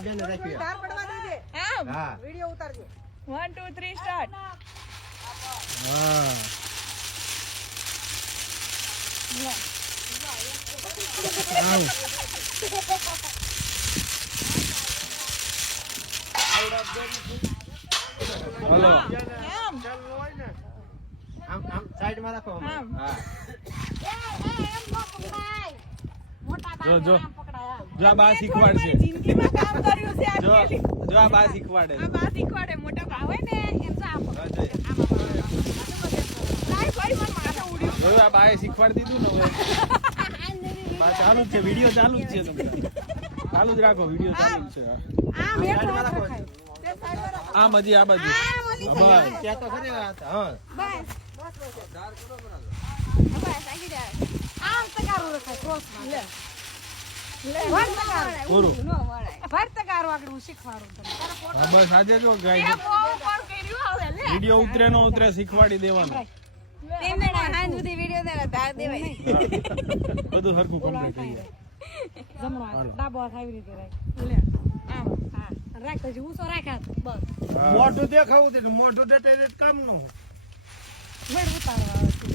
આ બેન રાખી ધાર પડવા દેજે આમ હા વિડિયો ઉતારજે 1 2 3 સ્ટાર્ટ હા આવ હલો આમ આમ આમ સાઈડ માં રાખો આમ. હા જો જો જો આ બા શીખવાડશે જિંદગીમાં કામ કર્યું છે જો આ પેલી જો આ બા શીખવાડે આ બા શીખવાડે મોટા ભાવ હોય ને એમ તો આમ હા, પકડે. જો. લાય ભાઈ મારું માથું ઉડ્યું જો આ બાએ શીખવાડી દીધું ને હવે બા ચાલુ જ છે વિડિયો ચાલુ જ છે તમને ચાલુ જ રાખો વિડિયો ચાલુ જ છે હા. આમ હેઠો હાથ રખાય તે સાઈડ પર આમ હજી આ બાજુ આમ ઓલી હા, ત્યાં તો ખરી વાત હા બસ બસ આગી જાય આમ તગારું રખાય ક્રોસમાં લે વર તગારું પૂરું નો વળાય ભર તગારું આગળ હું શીખવાડું તમને હા બસ આજે જો એ ગાય બહુ કોણ કર્યું હવે લે વિડિયો ઉતરે ન ઉતરે શીખવાડી દેવાનું તેમને હાન સુધી વિડિયો દે ધાર દેવાય બધું સરખું કમ્પ્લીટ થઈ જાય જમણો હાથ ડાબો હાથ આવી રીતે રાખ લે આમ હા રાખ પછી ઊંચો રાખ હાથ બસ હા. મોઢું દેખાવું દે મોઢું દેટે કામ નું મેળ ઉતારવા આવે છે